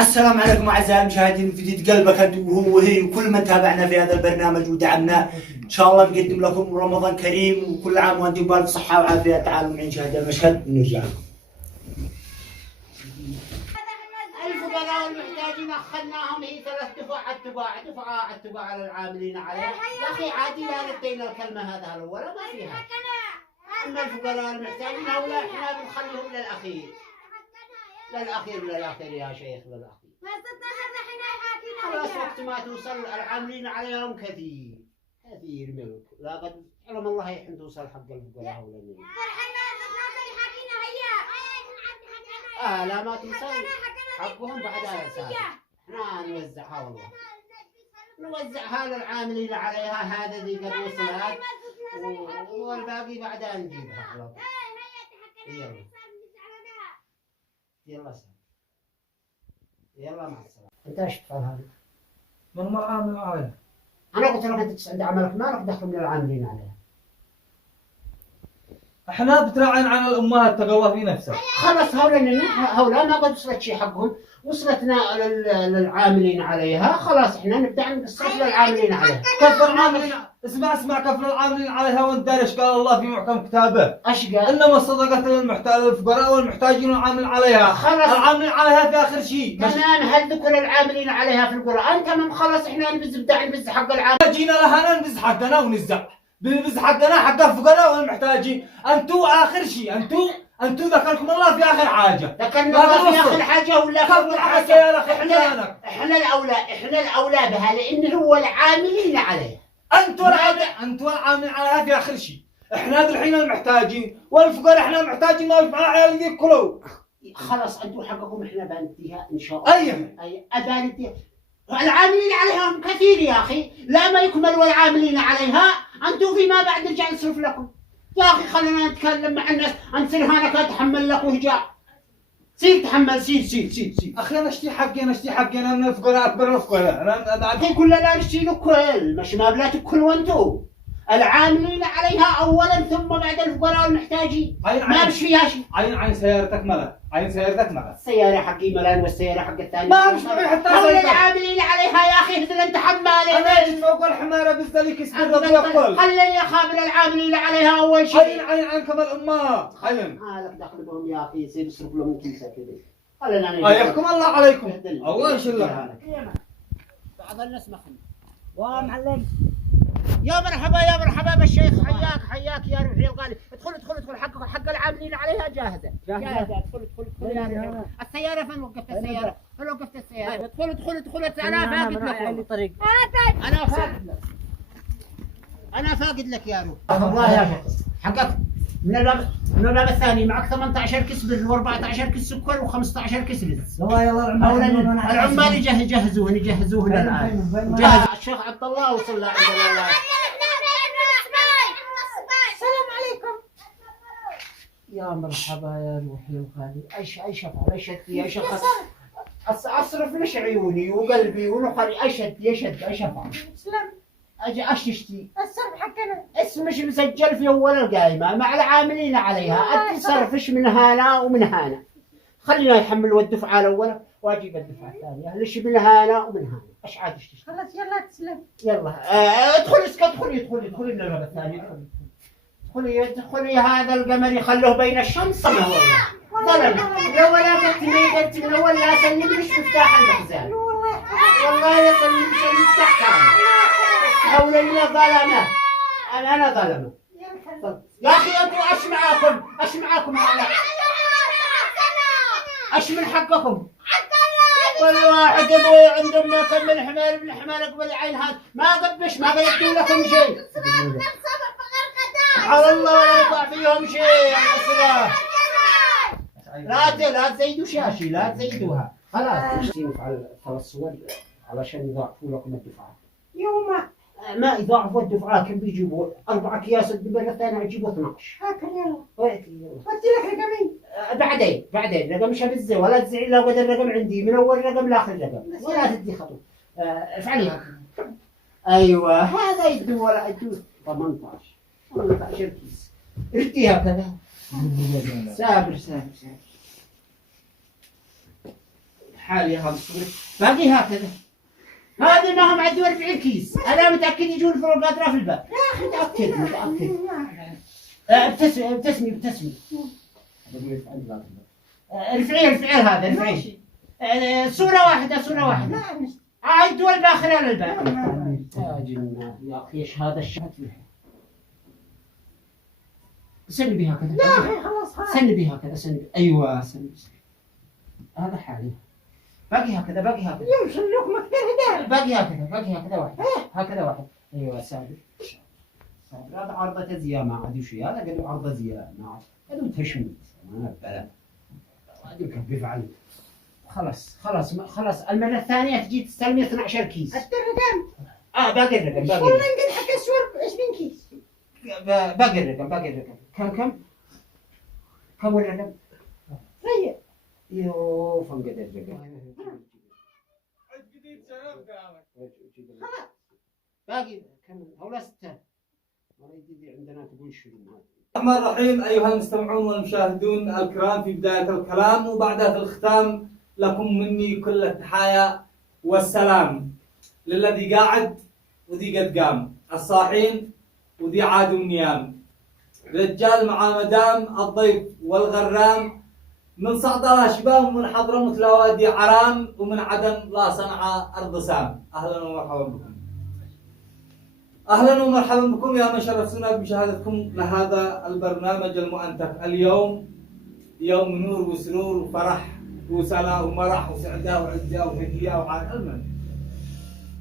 السلام عليكم اعزائي المشاهدين، فدية قلبك انت وهو وهي وكل من تابعنا في هذا البرنامج ودعمنا. ان شاء الله نقدم لكم رمضان كريم وكل عام وانتم بألف صحة وعافية. تعالوا معي نشاهد المشهد ونرجع لكم. الفقراء والمحتاجين اخذناهم هي 3 دفعة على العاملين عليها. يا اخي عادي لا ردينا الكلمة هذا الاول ما فيها. اما الفقراء والمحتاجين هؤلاء احنا بنخليهم للاخير يا شيخ، للاخير. خلاص وقت ما توصل العاملين عليهم كثير ملك، لا قد علم الله يحن توصل حق الفقراء والمحتاجين. لا ما توصل حقهم بعدها ساعة. احنا نوزعها والله، نوزعها للعاملين عليها. هذا ذي قد وصلت والباقي بعدها نجيبها على طول. يلا مع السلامة. انت ايش تفعل هذا؟ من هم العاملين عليها؟ انا قلت لك انت عند عملك ما لك دخل من العاملين عليها. احنا بتراعين عن الامهات تقوى في نفسها. خلاص هؤلاء ما قد وصلت شيء حقهم، وصلتنا للعاملين عليها. خلاص احنا نبدا نصرف للعاملين عليها. كفر العاملين، اسمع كفر العاملين عليها. وانت ايش قال الله في محكم كتابه؟ ايش قال؟ انما الصدقه للفقراء والمحتاجين والعاملين عليها. خلاص العاملين عليها في اخر شيء. تمام، هل ذكر العاملين عليها في القران؟ تمام خلاص احنا نبز حق العاملين. جينا لها نبز حقنا ونزع بنبز حقنا حق الفقراء والمحتاجين. انتوا اخر شيء، انتوا ذكركم الله في اخر حاجه. ذكرنا الله في اخر حاجه ولا في اول حاجه؟ يا اخي احنا الاولى بها لان هو العاملين عليها. انتوا العاملين عليها في اخر شيء. احنا الحين المحتاجين والفقراء. احنا محتاجين ما ينفع عيال ياكلوا. خلاص انتوا حقكم احنا بنديها ان شاء الله. اي ابنديها. العاملين عليهم كثير يا اخي، لا ما يكمل والعاملين عليها. انتم فيما بعد نرجع نصرف لكم. يا اخي خلينا نتكلم مع الناس. انصير هانك اتحمل لك وهجاء. سير تحمل، سير. اخي انا اشتي حقي انا من الفقراء اكبر الفقراء. انا كلنا نشتي لكل مش ما بلا تكل. وانتم العاملين عليها اولا ثم بعد الفقراء والمحتاجين. ما مش فيها شيء. عين سيارتك ملأ. السيارة حقي ملان والسيارة حق الثاني ما مش معي حتى سيارة. العاملين عليها يا اخي هذل انت حمالي. انا جيت فوق الحمارة بزلك اسبر يقول. خليني اخابر العاملين عليها اول شيء. عين كم الامهات. لك دخل بهم يا اخي. يصير يصرف لهم كل كذا. خلينا يحكم الله عليكم. الله يشلها. بعض الناس ما خلي. ومعلم يا مرحبا بالشيخ. حياك يا روحي الغالي. ادخل حق العاملين عليها جاهزة. ادخل يا روحي. السيارة فين وقفت السيارة؟ ادخل. انا فاقد لك. انا فاقد لك يا روحي. الله يا حقك من الباب الثاني. معك 18 كيس بر و14 كيس سكر و15 كيس رز. العمال يجهزوه الان. جهز الشيخ عبد الله وصل له عند الله. السلام عليكم. يا مرحبا يا روحي الغالي. ايش افعل؟ اصرف ليش عيوني وقلبي ونخلي. ايش افعل؟ سلام. اجي اشتي الصرف حقنا اسمش مسجل في اول القائمه مع العاملين عليها. اتصرفش من هنا ومن هنا. خلينا يحمل الدفعه الاولى واجيب الدفعه الثانيه. ليش من هنا ومن هنا؟ ايش عاد تشتي؟ خلاص يلا تسلم. يلا ادخلي من الباب الثاني. ادخلي. هذا القمر يخلوه بين الشمس والله. ظلم لو لا قلت من اول لا سلمنيش مفتاح المخزن. والله يا سلمنيش المفتاح كامل. حولنا ظلمه. انا ظلمه يا اخي. انتوا ايش معاكم ايش من حقكم؟ كل واحد ابوي عنده ما كمل حمال ابن حمال قبل عين هذا ما قبش ما قدروا لكم شيء. على الله لا يقع فيهم شيء. لا تزيدوا شاشي، لا تزيدوها. خلاص نفعل 3 صور علشان يضاعفوا لكم الدفعات. يوم ما يضاعفوا الدفعات كم بيجيبوا 4 اكياس الدبر الثاني يجيبوا 12. هاك يلا. يلا. ودي لك رقمين. بعدين رقم مش هبزه ولا تزعل. لا قد الرقم عندي من اول رقم لاخر رقم ولا تدي خطوه. افعلي هكذا. ايوه هذا يدو ولا يدو. 18 كيس. ردي هكذا. سابر. حالي هذا الصغير باقي هكذا. هذا ما هم عندي 40 كيس. انا متاكد يجون الفروقات في الباب. متاكد. ابتسمي. ارفعي هذا ارفعي. صورة واحدة. عدوا الباخر على الباب. يا اخي ايش هذا الشهد؟ سن بي هكذا. لا اخي خلاص سن بي هكذا. ايوه سن. هذا حالي. باقي هكذا. يمشي لكم كثير باقي هكذا واحد. هكذا واحد. ايوه سابر. هذا عرضة زيادة ما عاد شيء. هذا قالوا عرضة زيادة ما عاد. قالوا تشميت. انا بلا. هذا كيف علي. خلاص المرة الثانية تجي تستلمي 12 كيس. الرقم باقي الرقم. والله نقول حق السور 20 كيس. باقي الرقم. كم الرقم؟ طيب يو فنقد الرقم. باقي كم هؤلاء 6. والله يجي عندنا تقول شنو هذا. الرحمن الرحيم. أيها المستمعون والمشاهدون الكرام، في بداية الكلام وبعدها في الختام لكم مني كل التحايا والسلام للذي قاعد وذي قد قام، الصاحين وذي عاد ونيام، رجال مع مدام، الضيف والغرام، من صعدة شباب ومن حضرموت لوادي عرام، ومن عدن لا صنعاء أرض سام. أهلا ومرحبا بكم. أهلا ومرحبا بكم يا من شرفتونا بمشاهدتكم لهذا البرنامج المؤنتخ. اليوم يوم نور وسرور وفرح وسلام ومرح وسعداء وعزاء وهدية وعلم.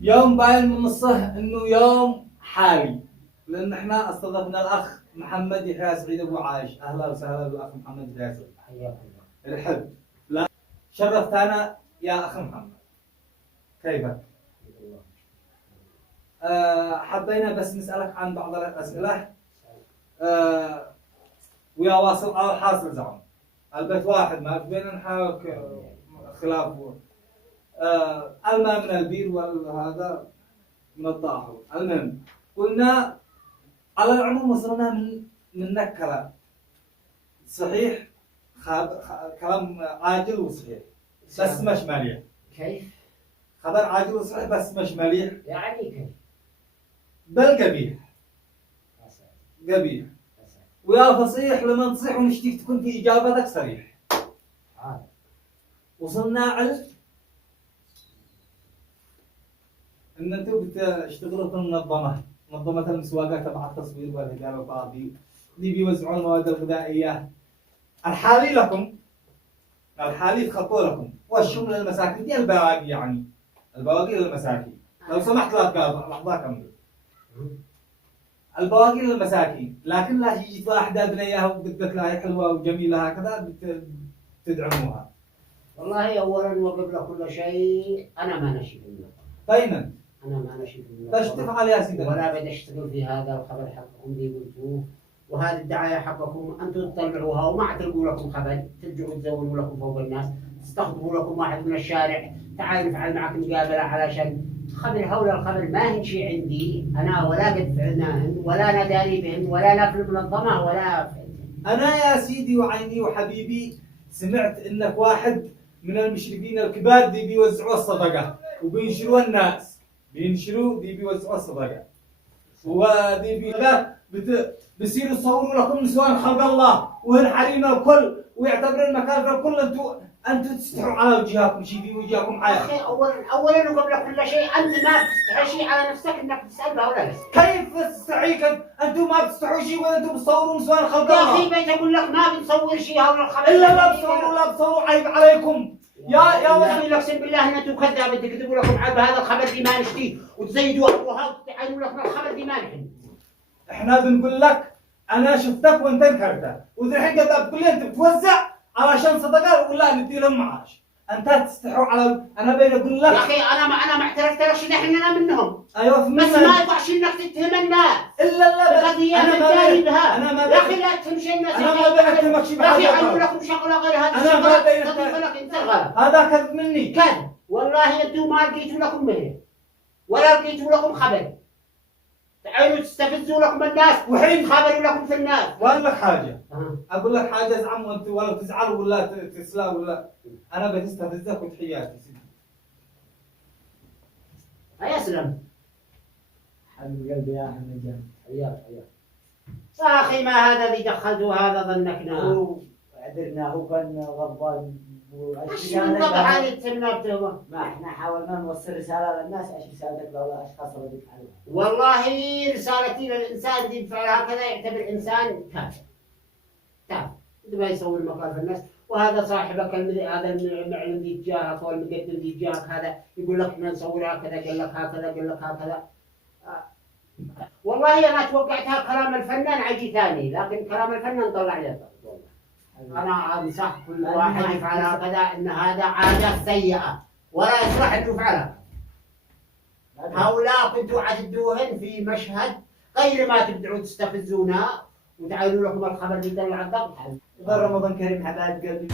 يوم باين من نصه انه يوم حالي، لان احنا استضفنا الاخ محمد يحيى سعيد ابو عايش. اهلا وسهلا بالاخ محمد يحيى سعيد. حياك الله. الحب. لا شرفتنا يا اخ محمد. كيفك؟ حبينا بس نسألك عن بعض الأسئلة ويا واصل على الحاصل زعم. البيت واحد ما بيننا نحاول خلاف. الماء من البير وهذا من الطاهر. المهم قلنا على العموم وصلنا منك كلام صحيح، كلام عاجل وصحيح بس مش مليح. كيف؟ خبر عاجل وصحيح بس مش مليح. يعني كيف؟ بل قبيح. ويا فصيح لما تصيح ونشتيك تكون في إجابتك صريح. وصلنا على إن أنتم بتشتغلوا في منظمة المسواقات تبع التصوير والهجان والقاضي اللي بيوزعون المواد الغذائية. الحالي لكم، الحالي تخطوا لكم، والشمل للمساكين دي البواقي، يعني البواقي للمساكين. لو سمحت لا تقاطع لحظة كمل. البواقي للمساكين، لكن لا تجي واحدة بنيها وبدك لها حلوة وجميلة هكذا تدعموها. والله أولا وقبل كل شيء أنا ما نشيد منكم. فينا أنا ما نشيد منكم. ايش تفعل يا سيدي؟ ولا بدي أشتغل في هذا الخبر حقكم اللي قلتوه، وهذه الدعاية حقكم أنتم تطلعوها وما تلقوا لكم خبر، ترجعوا تزوروا لكم فوق الناس، تستخدموا لكم واحد من الشارع، تعال نفعل معك مقابلة علشان خبر هؤلاء الخبر ما هن شيء عندي أنا، ولا قد فعلناهن ولا نداري بهن ولا لا في المنظمة ولا في. أنا يا سيدي وعيني وحبيبي سمعت إنك واحد من المشرفين الكبار دي بيوزعوا الصدقة وبينشروا الناس، دي بيوزعوا الصدقة ودي بيصيروا يصوروا لكم نسوان خلق الله وهن حريم الكل ويعتبر المكان في الكل. أنتوا تستحوا على وجهكم شيء في وجهكم عاية. أخي أولا وقبل كل شيء أنت ما بتستحي شيء على نفسك إنك تسأل هؤلاء. كيف تستحي؟ أنتم ما بتستحوا شيء وأنتم بتصوروا نسوان خلق يا الله. أخي بيت أقول لك ما بنصور شيء هؤلاء الخبر. إلا لا بتصوروا عيب عليكم. يا ولد اقسم بالله ان انتم كذاب، تكذبوا لكم بهذا الخبر دي ما نشتيه وتزيدوا ابوها وتعينوا لكم الخبر دي ما نحن. احنا بنقول لك انا شفتك وانت انكرته، والحين قد بتقول لي انت بتوزع علشان صدقات ولا ندي لهم معاش. انت تستحوا على انا بين اقول لك يا اخي انا ما اعترفت لك شيء احنا منهم. ايوه بس ما يطلعش انك تتهم الناس. الا انا ما بها. انا ما يا اخي لا تمشي الناس. انا ما بتهمك شيء يا اخي اعمل لكم شغله غير هذا. انا ما تضيف لك انت الغلط. هذا كذب مني. كذب والله انتم ما لقيتوا لكم مهر ولا لقيتوا لكم خبر. تعالوا تستفزوا لكم الناس وحين خابروا لكم في الناس. واقول لك حاجه، اقول لك حاجه ازعم وانت ولا تزعل ولا تسلا ولا انا بتستفزك وتحياتي سيدي. يسلم حبيب قلبي يا حمد جان، حياك حياك. يا اخي ما هذا اللي دخلته هذا ظنكنا. هو عذرنا، هو كان غضبان. ايش من ضبح هذه التنبته؟ ما احنا حاولنا نوصل رساله للناس، ايش رسالتك لولا اشخاص اللي يفعلوها؟ والله رسالتي للانسان اللي يفعل هكذا يعتبر انسان كافر. كافر، ما يسوي المقال في الناس. وهذا صاحبك هذا المعلم اللي جاك او المقدم اللي جاك هذا يقول لك ما نسوي هكذا، قال لك هكذا، قال لك هكذا. والله انا توقعتها كلام الفنان عجي ثاني، لكن كلام الفنان طلع لي والله. انا انصح كل واحد يفعل هكذا ان هذا عاده سيئه ولا يصلح ان يفعلها. هؤلاء كنتوا عددوهن في مشهد غير ما تبدعوا تستفزونا وتعالوا لكم الخبر اللي يطلع الضغط. رمضان كريم حبايب قلبي.